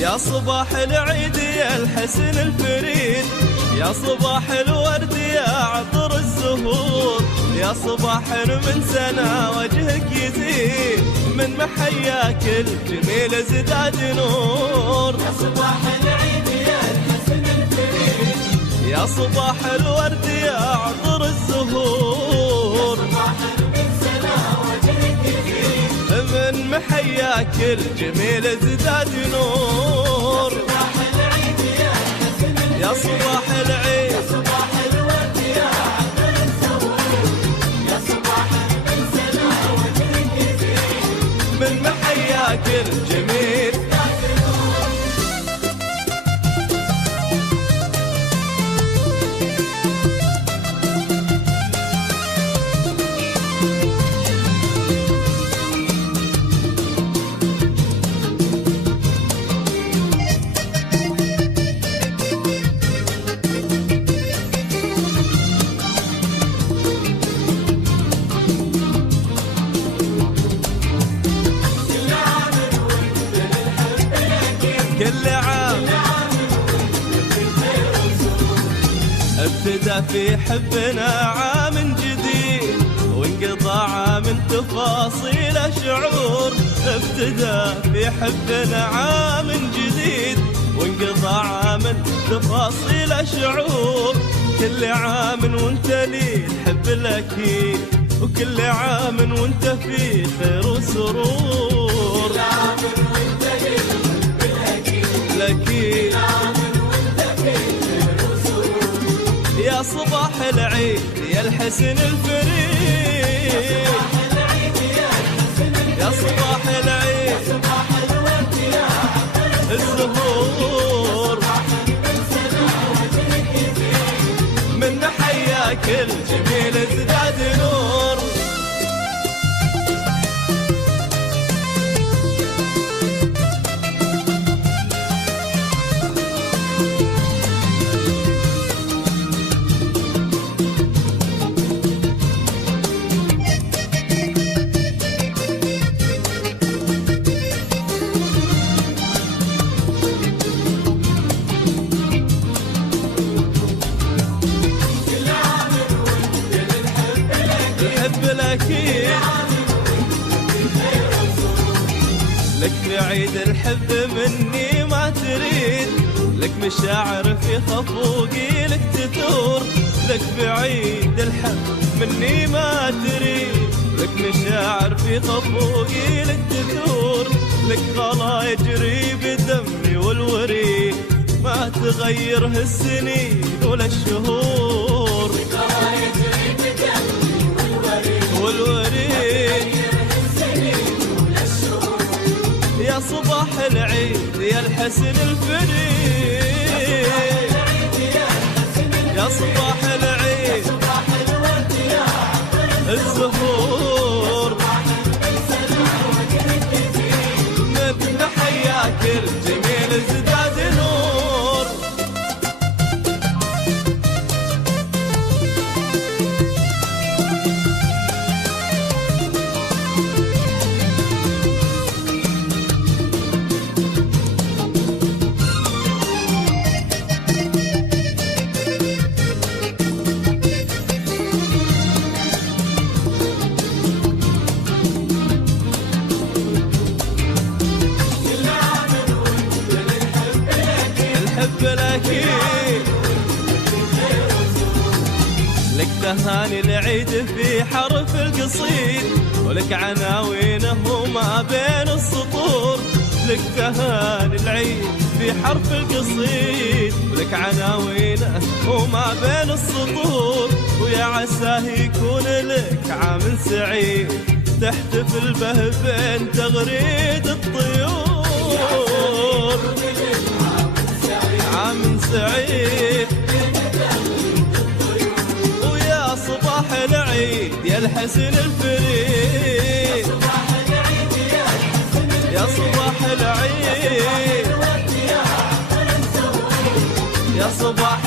يا صباح العيد يا الحسن الفريد، يا صباح الورد يا عطر الزهور، يا صباح من سنة وجهك يزيد، من محياك الجميل ازداد نور. يا صباح العيد يا الحسن الفريد، يا صباح الورد يا عطر الزهور، صباح من سنة وجهك يزيد، من محياك الجميل ازداد نور. صباح العيد يا الحسن الفريد، يا صباح العيد صباح الورد يا عطر الزهور، يا صباح من سنة وجهك يزيد، من محياك الجميل. كل عام ابتدى في حبنا عام جديد، وانقضى عام تفاصيل شعور. ابتدى في حبنا عام جديد، وانقضى عام تفاصيل شعور. كل عام وانت لي الحب الاكيد، وكل عام وانت في خير وسرور. الأكيد يا صباح العيد يا الحسن الفريد، يا صباح العيد صباح الورد يا الزهور، من محياك الجميل ازداد نور. لك في عيد الحب مني ما تريد، لك مشاعر في خفوقي لك تثور. لك في عيد الحب مني ما تريد، لك مشاعر في خفوقي لك تثور. لك غلا يجري بدمي والوريد، ما تغيره السنين ولا الشهور. لك غلا يجري بدمي والوريد يا صباح العيد يا الحسن الفريد، يا صباح العيد صباح الورد يا الزهور، من محياك الجميل ازداد نور. لك تهاني العيد في حرف القصيد، ولك عناوينه ما بين السطور. لك تهاني العيد في حرف القصيد، ولك عناوينه وما بين السطور. ويا عساه يكون لك عام سعيد، تحتفل به بين تغريد الطيور. عام سعيد ويا صباح العيد يا الحسن الفريد، يا صباح العيد يا صباح